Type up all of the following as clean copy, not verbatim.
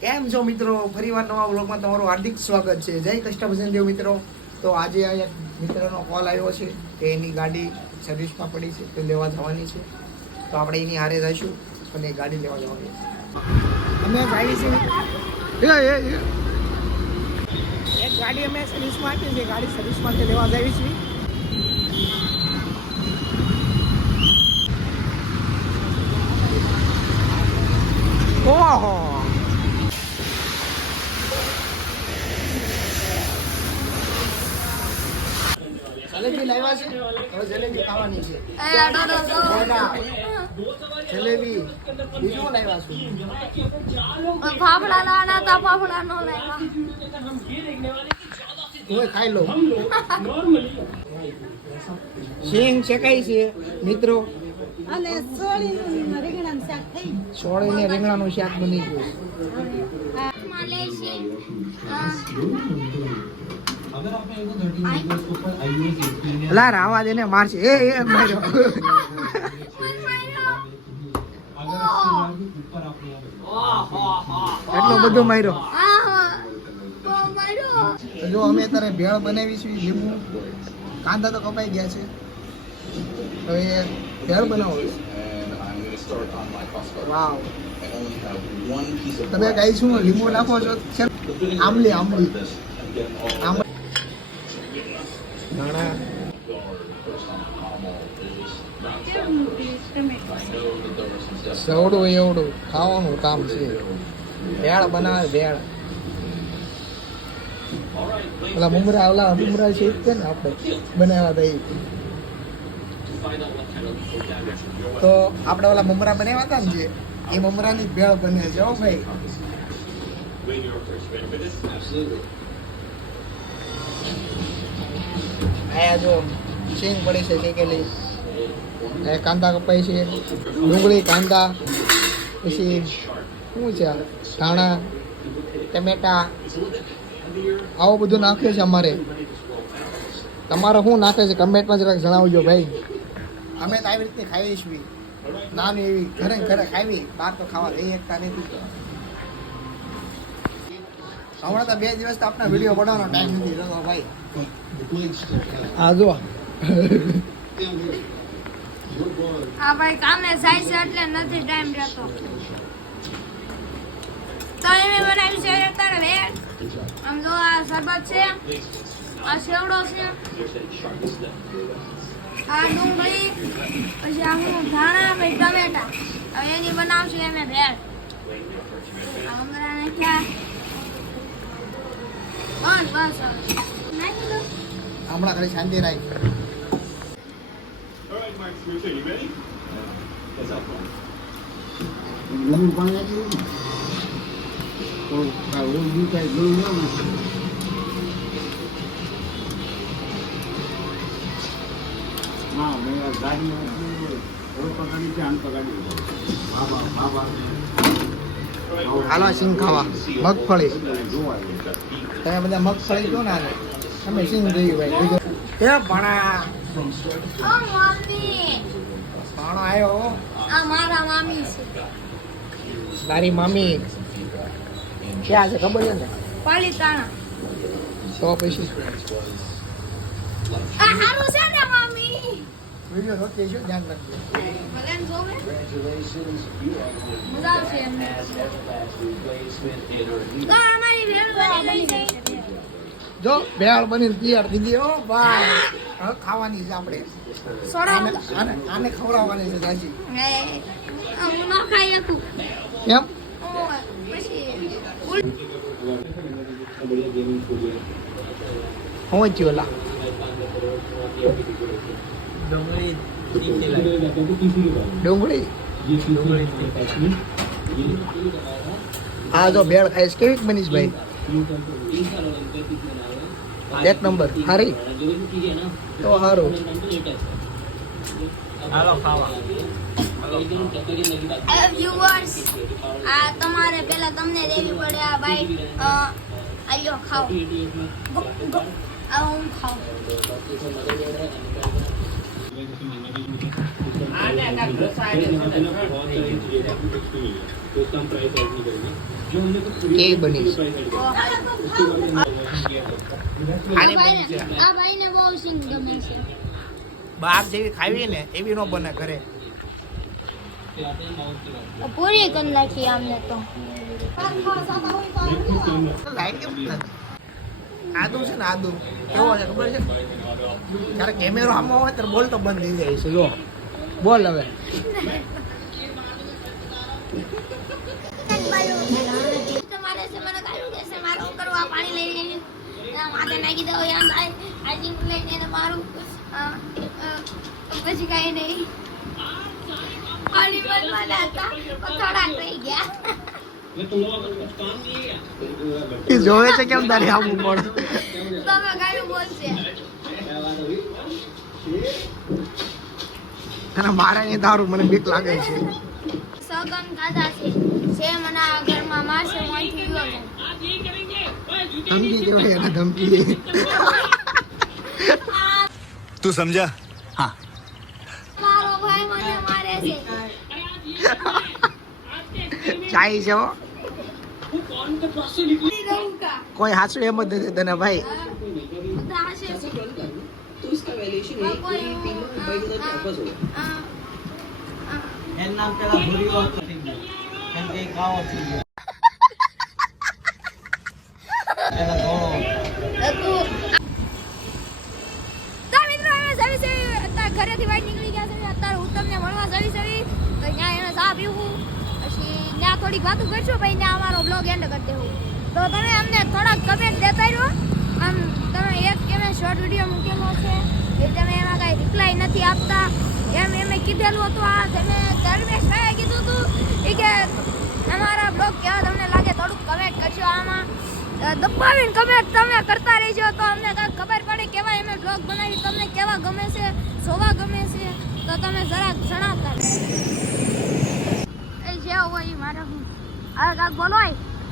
કેમ છો મિત્રો? ફરીવાર નવા વ્લોગમાં તમારું હાર્દિક સ્વાગત છે. જય કષ્ટભજન દેવ મિત્રો. તો આજે એક મિત્રનો કોલ આવ્યો છે કે એની ગાડી સર્વિસમાં પડી છે, તો લેવા જવાની છે. તો આપણે એની હારે જઈશું અને ગાડી લેવા જવાની છે. અમે આવી છીએ એક ગાડી અમે સર્વિસમાં આપી છે. ગાડી સર્વિસ માટે લેવા જઈએ છીએ. ઓહો, જલેબી લાવ્યા છે. હવે જલેબી ખાવાની છે. જલેબી બીજું લાવ્યા છું. ફાફડા લાના તા ફાફડા નો લાવ્યા. હું ખાઈ લઉં. સિંગ શેકાઈ છે મિત્રો. અને સોળીનું રીંગણાનું શાક થઈ. સોળીને રીંગણાનું શાક બની ગયું. અલા રાવા દેને મારશે. એ માર્યો. એટલો બધો માર્યો. જો અમે અત્યારે ભેળ બનાવીશું. લીંબુ કાંદા તો કપાઈ ગયા છે. હવે ભેળ બનાવો. વાવ. તમે કઈ શું લીંબુ નાખો છો? આમલી આમલી ધાણા. સવડું એવડું ખાવાનું કામ છે. ભેળ બનાવે ભેળ. ઓલા મમરા છે ને આપણે બનાવ્યા હતા. તો આપણે ઓલા મમરા બનાવ્યા હતા ને જે, એ મમરાની ભેળ બને છે. હો ભાઈ, આયા જો સિંગ પડી છે શેકેલી. કાંદા કપાઈ છે. ડુંગળી, કાંદા, પછી શું છે, ધાણા, ટમેટા, આવું બધું નાખ્યું છે અમારે. તમારે શું નાખે છે કમેન્ટમાં જરાક જણાવજો ભાઈ. અમે તો આવી રીતે ખાઈએ છીએ. નાની એવી ઘરે ઘરે ખાવી, બહાર તો ખાવા લઈ શકતા નથી. હમણાં તો 2 દિવસ તો આપણા વિડીયો બનાવવાનો ટાઈમ નથી રહેતો ભાઈ. હા જો આ ભાઈ કામે જાય છે એટલે નથી ટાઈમ રહેતો. તો એમે બનાવી છે અત્યારે ભેળ. આમ જો આ શરબત છે, આ સેવડો છે, આ ડુંગળી, પછી આ હું ધાણા, પછી ટમેટા. હવે એની બનાવશું એમે ભેળ. આ મમરા નાખ્યા. બસ બસ નાખી દો. હમણાં ખાલી શાંતિ રાખ. હાલો સિંગ ખાવા. મગફળી, તમે બધા મગફળી જો ને. અમે સિંગ જોઈએ ભાઈ. બીજું એ ભણા ઓ મમ્મી, ભાણો આવ્યો. આ મારા મામી છે. તારી મામી ક્યાં છે ખબર છે ને? પાલીતાણા. તો પછી આ હારું છે ને મામી? વિડીયો જોતી છે, ધ્યાન રાખજો. ભલે ને જોવે. મજા આવશે એમને. તો અમારી ભેળ બની ગઈ છે. જો ભેળ બનીને તૈયાર થઈ ગઈ. ઓ ભાઈ, હવે ખાવાની છે આપણે. આને ખવડાવવાની છે સાચી. હું ન ખાઈ શકું. કેમ? હું થયું ઓલા ડુંગળી. હા જો ભેળ ખાઈશ. કેવી બનીશ ભાઈ? એક નંબર. હારી તો સારું. વ્યુઅર્સ, આ તમારે પહેલા તમને દેવી પડે. આ ભાઈ આયો ખાઓ. આ હું ખાઉં. આને કેવી બની છે? આ ભાઈને બહુ સિંગ ગમે છે. બહાર જેવી ખાવી ને એવી ન બને ઘરે. પૂરી કરી નાખી આમને તો. આદુ છે ને આદુ કેવો છે ખબર છે? જ્યારે કેમેરો આમ હોય ત્યારે બોલ તો બંધ થઈ જાય છે. જો બોલ હવે. તમારે છે મને કાઢું કે છે મારું કરવા પાણી લઈ લઈને માથે નાખી દો યાર આ જીંક લઈને એને મારું પછી કઈ નહીં પાણી બનવાના હતા થોડાક રહી ગયા. જોવે છે કેમ તારે આવું પડે? તમે કાઢું બોલશે અને મારા એ દારૂ મને બીક લાગે છે. સગન ખાધા છે મને આ ઘરમાં મારશે મોંથી ગયો છે. ધમકી કેવાય એને ધમકી. तू समझा? हाँ. મારો ભાઈ મને મારે છે. ચાઈ છે હો. રહું કા કોઈ હાસુ એમ જ નથી તને ભાઈ. બધા હશે છે. तो इसका वैल्यूएशन है कोई तीनों बाई का आपस हो એનું નામ પેલા ભૂરીઓ હતું કેમ કે કાવો થઈ ગયો પેલા ધોળો તો મિત્રો અમે સવી સવી અત્યારે ઘરેથી બહાર નીકળી ગયા છે. અત્યારે હું તમને મળવા સવી સવી તો ત્યાં એને ચા પીવું પછી ત્યાં થોડીક વાતો કરશું પછી ત્યાં અમારો બ્લોગ એન્ડ કરી દેવું. તો તમે અમને થોડાક કમેન્ટ દેતા રહ્યો. આમ તમે એક કે શોર્ટ વિડીયો મૂકેલો છે એ તમે એમાં કાંઈ રિપ્લાય નથી આપતા એમ એમે કીધેલું હતું. આ તમે ધર્મેશ ભાઈએ કીધું હતું એ કે અમારા બ્લોગ કેવા તમને લાગે થોડુંક કમેન્ટ કરજો. આમાં દબાવીને કમેન્ટ તમે કરતા રહેજો તો અમને કાંઈક ખબર પડે કેવા એમે બ્લોગ બનાવી તમને કેવા ગમે છે જોવા ગમે છે તો તમે જરાક જણાવતા એ જે હોય એ મારે હું હવે કાંઈક બોલો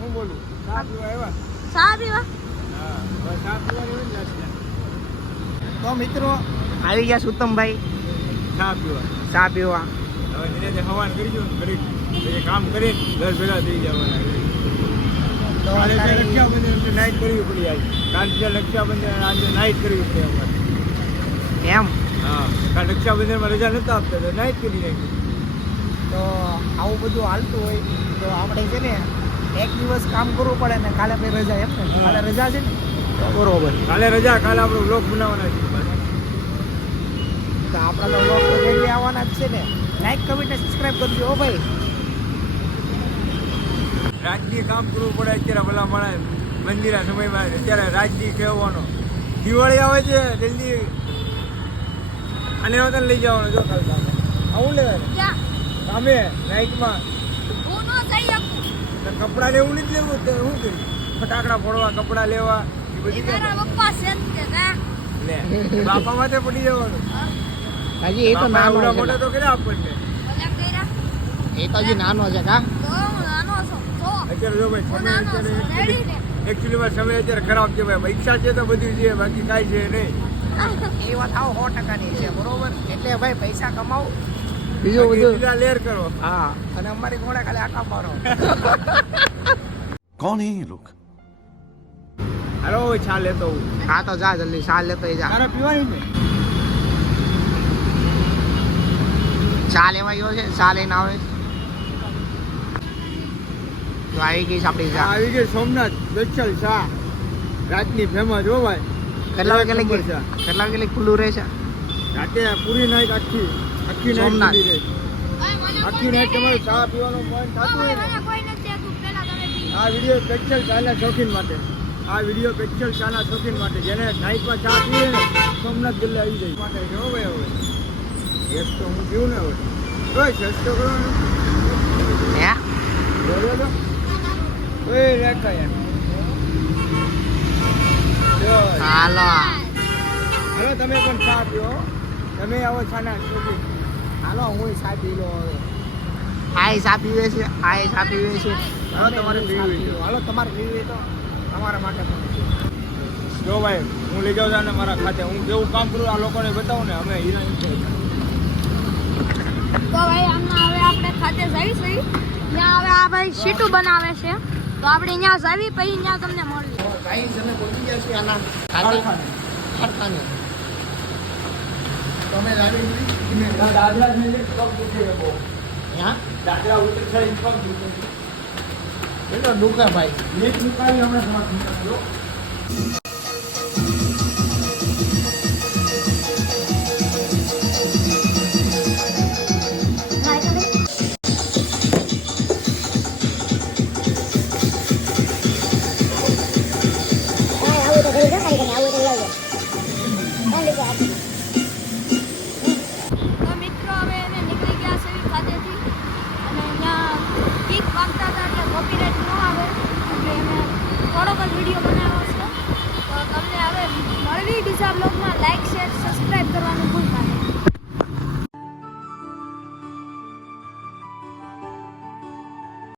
હું બોલું? ચા પીવા આવ્યા? ચા પીવા તો મિત્રો આવી ગયા સુતમભાઈ ચા પીવા ચા પીવા. હવે ધીરે હવાન કરીશું કરી પછી કામ કરી ઘર ભેગા થઈ જવાના તો કાલે અત્યારે રક્ષાબંધન નાઇટ કરવી પડી આજે કાલે રક્ષાબંધન આજે નાઇટ કરવી પડી અમારે એમ હા કાલે રક્ષાબંધનમાં રજા નતા આપતા તો નાઇટ કરી નાખી. તો આવું બધું હાલતું હોય તો આપણે છે ને એક દિવસ કામ કરવું પડે ને કાલે પછી રજા. એમ ને કાલે રજા છે ને તો બરોબર. કાલે રજા કાલે આપણે બ્લોગ બનાવવાના છે તો આપણા તો બ્લોગ તો ડેલી આવવાના જ છે ને. લાઈક કમેન્ટ ને સબસ્ક્રાઇબ કરજો હો ભાઈ. રાજકીય કામ કરવું પડે અત્યારે ભલા મળે મંદિરના સમયમાં અત્યારે રાજકીય કહેવાનો દિવાળી આવે છે જલ્દી અને વતન લઈ જવાનો જો કાલે કામે આવું લેવાનું ક્યાં કામે નાઇટમાં હું ન જઈ શકું. કપડાં ને એવું નથી લેવું તો શું કર્યું ફટાકડા ફોડવા કપડાં લેવા એ એ બધી મારા પપ્પા છે જ તે કા લે બાપા માટે પડી જવાનું હજી એ તો બાપા નાનો આવડા છે. મોટા તો કર્યા આપણને મજાક કર્યા એ તો હજી નાનો છે કા. તો હું નાનો છું તો અત્યારે જો ભાઈ હું સમય નાનો છું અત્યારે રેડી ને એકચ્યુઅલીમાં સમય અત્યારે ખરાબ છે ભાઈ પૈસા છે તો બધું છે બાકી કાંઈ છે નહીં એ વાત આવો 100%ની છે બરોબર. એટલે ભાઈ પૈસા કમાવો બીજું બધું બીજા લેર કરો હા. અને અમારી ઘોડે ખાલી આટા મારો. कौन है ये लोग? હાલો ચા લેતો હું હા તો જા જલ્દી ચા લેતો જા. તારે પીવાની ને ચા લેવા ગયો છે ચા લઈને આવે તો આવી ગઈ છે આપણી ચા. આવી ગઈ સોમનાથ સ્પેશિયલ ચા રાતની ફેમસ હો ભાઈ કેટલા વાગે લઈ નંબર ગઈ? ચા. કેટલા વાગે લઈ ખુલ્લું રહે છે? રાતે પૂરી નાઈટ આખી નાઈટ સોમનાથ. ખુલ્લી રહે. આખી નાઈટ તમારે ચા પીવાનો મન થતું હોય ને કોઈ નથી દેતું પેલા તમે પી આ વિડીયો સ્પેશિયલ ચાના શોખીન માટે આ વિડીયો સ્પેશિયલ ચાના શોખીન માટે જેને નાઈટમાં ચા પીએ ને સોમનાથ ગલ્લે આવી જાય માટે છે હો ભાઈ હવે એક તો હું પીવું ને હવે ઓય સસ્તો કરો ને હે બોલો તો ઓય રેખા યાર જો હાલો હવે તમે પણ ચા પીઓ તમે આવો ચાના શોખીન હાલો હું ચા પી લો હવે. આય ચા પીવે છે આય ચા પીવે છે. હાલો તમારે ચા પીવી પીવો. હાલો તમારે પીવી હોય તો તમારા માટે પણ. જો ભાઈ હું લઈ જાઉં છું ને મારા ખાતે હું જેવું કામ કરું આ લોકોને બતાવું ને અમે હીરા તો ભાઈ આમના હવે આપણે ખાતે જઈશું ત્યાં હવે આ ભાઈ સીટું બનાવે છે તો આપણે ત્યાં જાવી પછી ત્યાં તમને મળીએ ભાઈ તમે પહોંચી ગયા છીએ આના ખાતે તમે લાવી દાદરા મેલે પગ દુખે બહુ હા દાદરા ઉતર થઈ પગ દુખે કેટલો દુખે ભાઈ એક મુકાવી હમણાં સમાપ્ત કર્યો તો મિત્રો હવે એને નીકળી ગયા છે ખાતેથી અને અહીંયા કિક વાગતા હતા એટલે કોપીરાઇટ ન આવે એટલે એને થોડોક જ વિડીયો બનાવ્યો છે તો તમને હવે મળવી બીજા બ્લોગમાં લાઈક શેર સબસ્ક્રાઈબ કરવાનું ભૂલતા